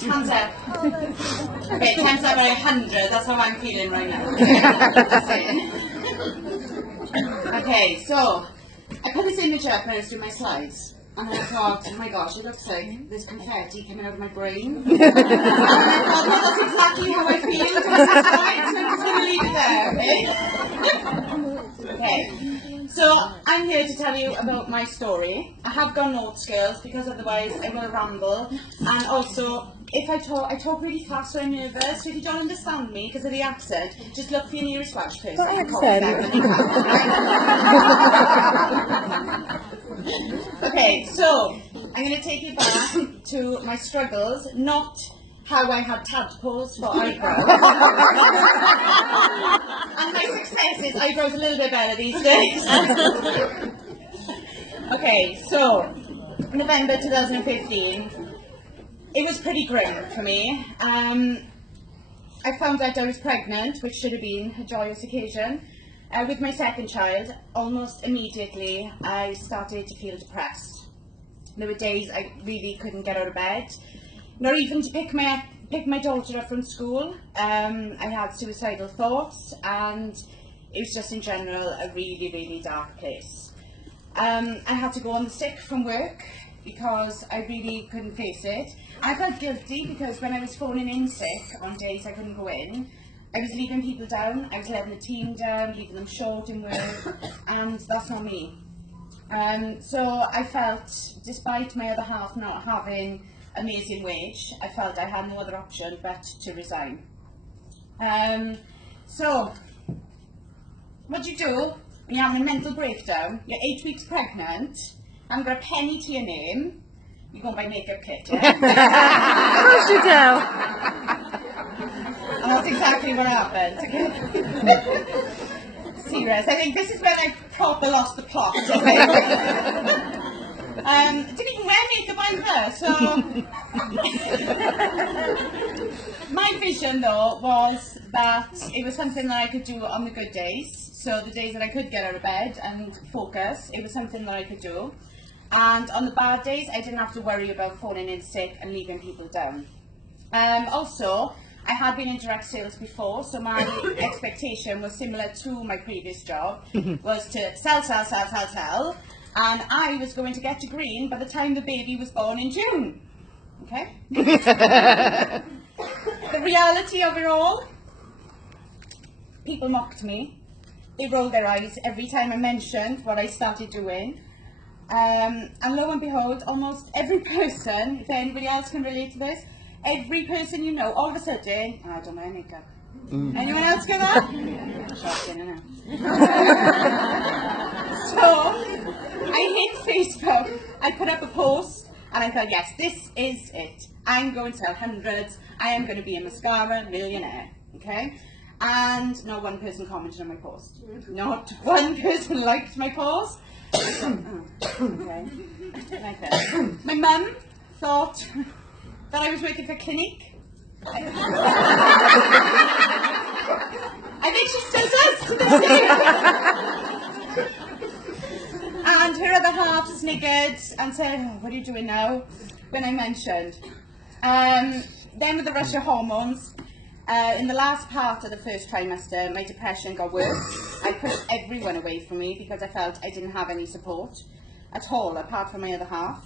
Hands up. Okay, times that by 100, that's how I'm feeling right now. Okay, so I put this image up when I was doing my slides, and I thought, oh my gosh, it looks like there's confetti coming out of my brain. And I thought, well, that's exactly how I feel doing my slides, so I'm just going to leave it there, okay? Okay, so I'm here to tell you about my story. I have got notes, girls, because otherwise I will ramble, and also, if I talk really fast when I'm nervous, so if you don't understand me because of the accent, just look for your nearest Welsh person. Okay, so I'm going to take you back to my struggles, not how I had tadpoles for eyebrows. And my successes, eyebrows a little bit better these days. Okay, so November 2015. It was pretty grim for me. I found out I was pregnant, which should have been a joyous occasion. With my second child, almost immediately I started to feel depressed. There were days I really couldn't get out of bed, not even to pick my daughter up from school. I had suicidal thoughts, and it was just in general a really, really dark place. I had to go on the sick from work because I really couldn't face it. I felt guilty because when I was phoning in sick on days I couldn't go in, I was leaving people down, I was letting the team down, leaving them short in work, and that's not me. So I felt, despite my other half not having amazing wage, I felt I had no other option but to resign. So, what do you do when you're having a mental breakdown, you're 8 weeks pregnant, haven't got a penny to your name, you go and buy makeup kit, yeah? Of course you do. And that's exactly what happened. Serious. I think this is when I proper lost the plot. Didn't even wear makeup either, so... My vision, though, was that it was something that I could do on the good days. So the days that I could get out of bed and focus, it was something that I could do. And on the bad days, I didn't have to worry about phoning in sick and leaving people down. Also, I had been in direct sales before, so my expectation was similar to my previous job, was to sell, and I was going to get to green by the time the baby was born in June. Okay? The reality of it all, people mocked me. They rolled their eyes every time I mentioned what I started doing. And lo and behold, almost every person, if anybody else can relate to this, every person you know, all of a sudden, I don't wear makeup. Anyone else get that? Shocking, isn't it? So, I hit Facebook, I put up a post, and I thought, yes, this is it. I'm going to sell hundreds, I am going to be a mascara millionaire, okay? And not one person commented on my post. Not one person liked my post. Okay. Like that. My mum thought that I was working for a clinic. I think she still does to this day. And her other half sniggered and said, oh, what are you doing now? When I mentioned. Then with the rush of hormones, in the last part of the first trimester, my depression got worse. I pushed everyone away from me because I felt I didn't have any support at all, apart from my other half.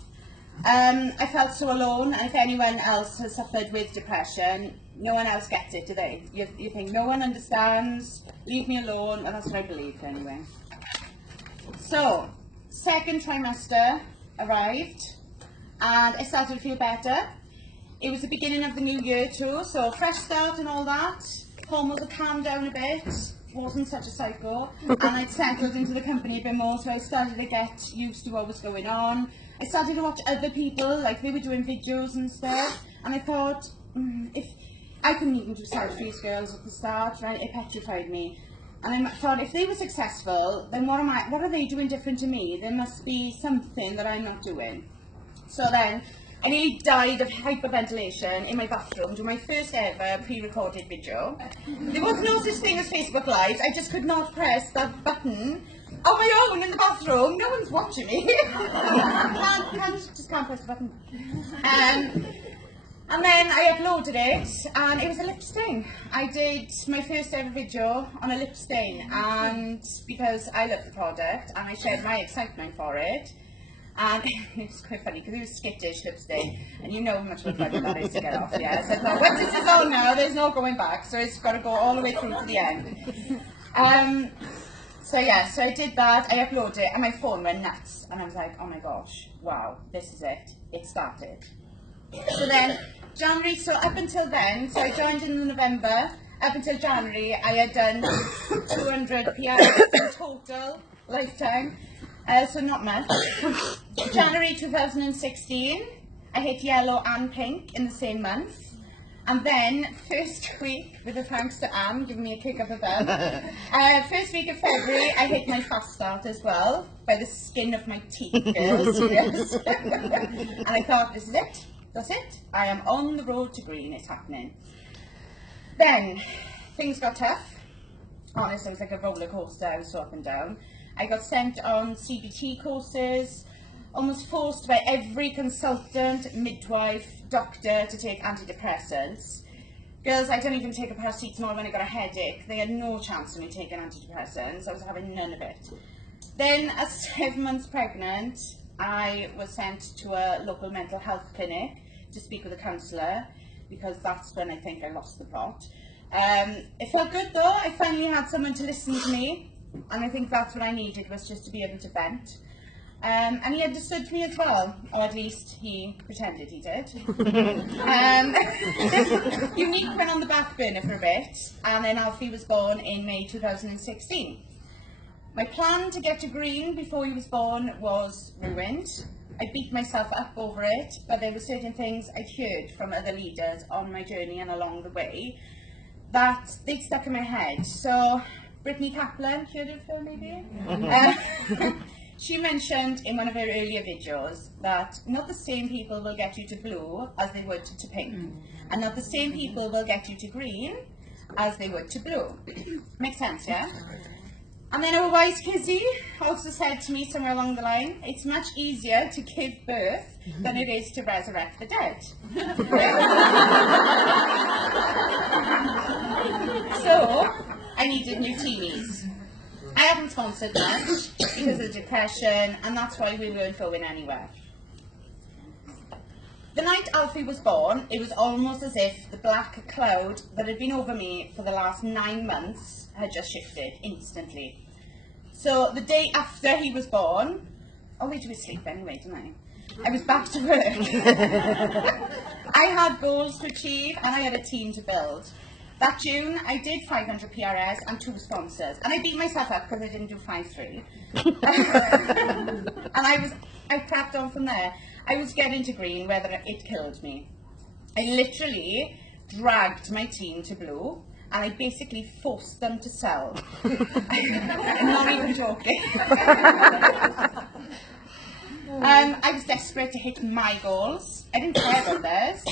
I felt so alone, and if anyone else has suffered with depression, no one else gets it, do they? You think, no one understands, leave me alone, and that's what I believed anyway. So, second trimester arrived, and I started to feel better. It was the beginning of the new year too, so fresh start and all that. Hormones had calmed down a bit, wasn't such a psycho, and I'd settled into the company a bit more, so I started to get used to what was going on. I started to watch other people, like they were doing videos and stuff, and I thought, if I couldn't even do selfies, girls, at the start, right? It petrified me. And I thought, if they were successful, then what are they doing different to me? There must be something that I'm not doing. So then, I nearly died of hyperventilation in my bathroom doing my first ever pre-recorded video. There was no such thing as Facebook Live. I just could not press that button on my own in the bathroom. No one's watching me. Just can't press the button. And then I uploaded it, and it was a lip stain. I did my first ever video on a lip stain, and because I love the product, and I shared my excitement for it, and it was quite funny because it was skittish lip stain, and you know how much of a bugger that is to get off. Yeah, I said, no, once this is on now, there's no going back, so it's got to go all the way through to the end. So yeah, so I did that, I uploaded it, and my phone went nuts, and I was like, oh my gosh, wow, this is it, it started. So then, January, so up until then, so I joined in November, up until January, I had done 200 PRs in total, lifetime, so not much. January 2016, I hit yellow and pink in the same month. And then, first week, with a thanks to Anne, giving me a kick up the butt, first week of February, I hit my fast start as well, by the skin of my teeth, girls, yes. And I thought, this is it, that's it, I am on the road to green, it's happening. Then, things got tough. Honestly, it was like a roller coaster, I was so up and down. I got sent on CBT courses, almost forced by every consultant, midwife, doctor to take antidepressants. Girls, I don't even take a paracetamol when I got a headache. They had no chance of me taking antidepressants. I was having none of it. Then, at 7 months pregnant, I was sent to a local mental health clinic to speak with a counsellor, because that's when I think I lost the plot. It felt good though. I finally had someone to listen to me, and I think that's what I needed, was just to be able to vent. And he understood me as well, or at least he pretended he did. Unique went on the back burner for a bit, and then Alfie was born in May 2016. My plan to get to green before he was born was ruined. I beat myself up over it, but there were certain things I'd heard from other leaders on my journey and along the way that they'd stuck in my head. So, Brittany Kaplan, heard of her maybe? She mentioned in one of her earlier videos that not the same people will get you to blue as they would to pink, and not the same people will get you to green as they would to blue. Makes sense, yeah? And then our wise Kizzy also said to me somewhere along the line, it's much easier to give birth than it is to resurrect the dead. So, I needed new teenies. I haven't sponsored much because of depression, and that's why we weren't going anywhere. The night Alfie was born, it was almost as if the black cloud that had been over me for the last 9 months had just shifted instantly. So the day after he was born, I'll wait till we sleep anyway, didn't I was back to work. I had goals to achieve, and I had a team to build. That June, I did 500 PRS and 2 sponsors, and I beat myself up because I didn't do 5-3. And I cracked on from there. I was getting to green, whether it killed me. I literally dragged my team to blue, and I basically forced them to sell. I'm not even joking. I was desperate to hit my goals. I didn't care about theirs.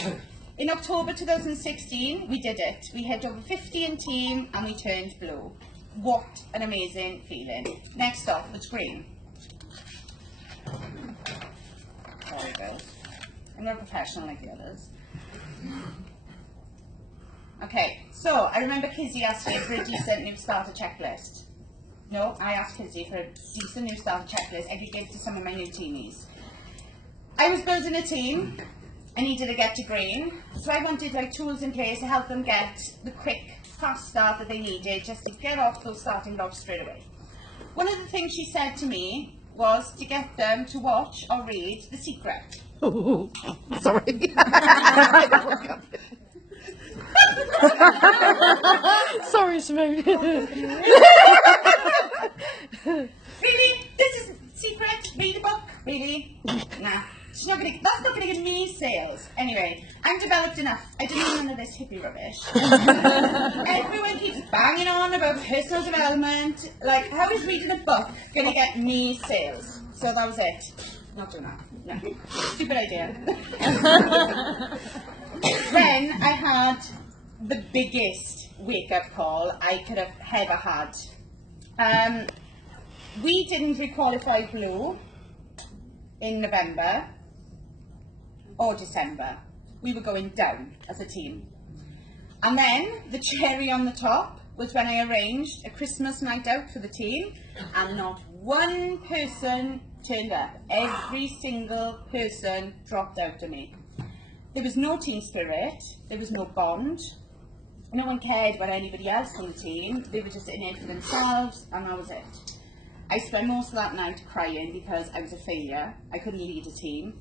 In October 2016, we did it. We hit over 50 in team, and we turned blue. What an amazing feeling. Next off was green. There it goes. I'm not professional like the others. Okay, so I remember Kizzy asked me for a decent new starter checklist. No, I asked Kizzy for a decent new starter checklist I could give to some of my new teenies. I was building a team. I needed to get to green, so I wanted like tools in place to help them get the quick, fast start that they needed just to get off those starting blocks straight away. One of the things she said to me was to get them to watch or read The Secret. Oh, sorry. Sorry, Simone. Really? This is Secret? Read a book? Really? Nah. That's not going to give me sales. Anyway, I'm developed enough. I don't need none of this hippie rubbish. Everyone keeps banging on about personal development. Like, how is reading a book going to get me sales? So that was it. Not doing that. No. Stupid idea. Then I had the biggest wake-up call I could have ever had. We didn't requalify blue in November or December. we were going down as a team. And then the cherry on the top was when I arranged a Christmas night out for the team, and not one person turned up. Every single person dropped out on me. There was no team spirit, there was no bond. No one cared about anybody else on the team. They were just in it for themselves, and that was it. I spent most of that night crying because I was a failure. I couldn't lead a team.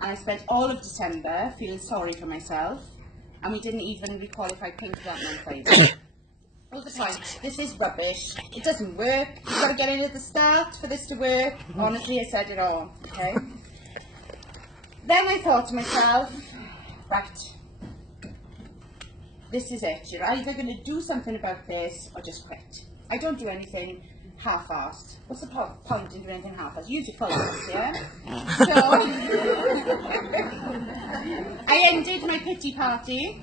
And I spent all of December feeling sorry for myself. And we didn't even re-qualify pink that month either. All the time, this is rubbish. It doesn't work. You've got to get in at the start for this to work. Honestly, I said it all, okay? Then I thought to myself, right, this is it. You're either going to do something about this or just quit. I don't do anything half-assed. What's the point in doing anything half-assed? Use your full-ass, yeah? So, I ended my pity party,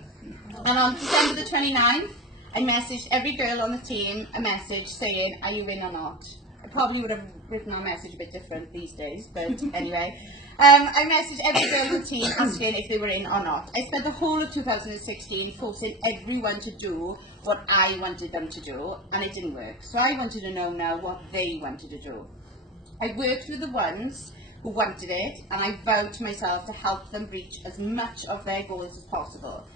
and on December the 29th, I messaged every girl on the team a message saying, are you in or not? I probably would have written our message a bit different these days, but anyway. I messaged every girl on the team asking if they were in or not. I spent the whole of 2016 forcing everyone to do what I wanted them to do, and it didn't work. So I wanted to know now what they wanted to do. I worked with the ones who wanted it, and I vowed to myself to help them reach as much of their goals as possible.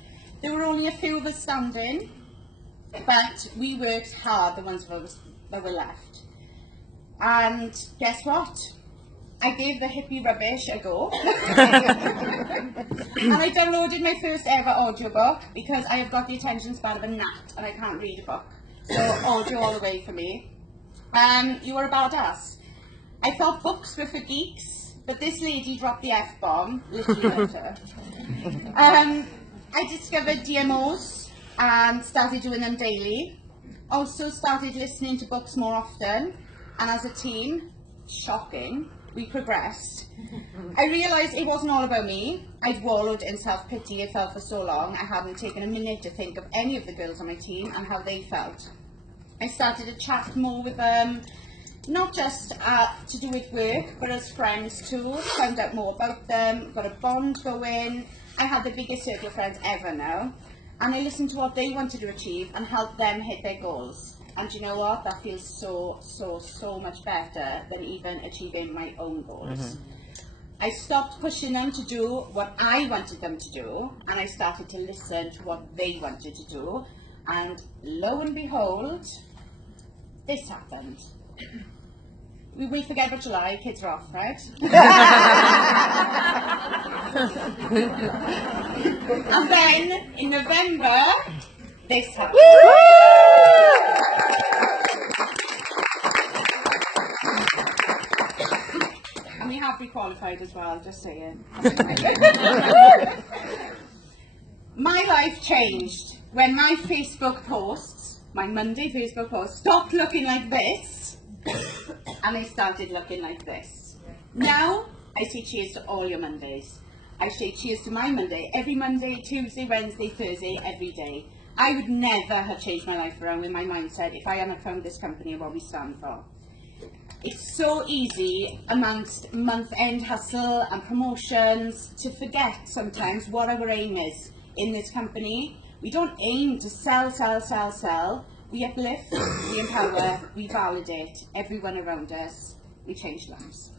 There were only a few of us standing, but we worked hard, the ones of us that were left. And guess what? I gave the hippie rubbish a go. And I downloaded my first ever audiobook because I have got the attention span of a gnat and I can't read a book. So audio all the way for me. You were a badass. I thought books were for geeks, but this lady dropped the F-bomb literally later. I discovered DMOs and started doing them daily. Also started listening to books more often, and as a team, shocking, we progressed. I realised it wasn't all about me. I'd wallowed in self-pity. I felt for so long I hadn't taken a minute to think of any of the girls on my team and how they felt. I started to chat more with them, not just to do with work, but as friends too. Found out more about them, got a bond going. I had the biggest circle of friends ever now, and I listened to what they wanted to achieve and helped them hit their goals. And you know what? That feels so much better than even achieving my own goals. I stopped pushing them to do what I wanted them to do, and I started to listen to what they wanted to do. And lo and behold, this happened. We forget about July, kids are off, right? And then, in November, this happened. And we have re-qualified as well, just saying. My life changed when my Facebook posts, my Monday Facebook posts, stopped looking like this, and they started looking like this. Now, I say cheers to all your Mondays. I say cheers to my Monday, every Monday, Tuesday, Wednesday, Thursday, every day. I would never have changed my life around with my mindset if I hadn't found this company and what we stand for. It's so easy amongst month-end hustle and promotions to forget sometimes what our aim is in this company. We don't aim to sell. We uplift, we empower, we validate everyone around us. We change lives.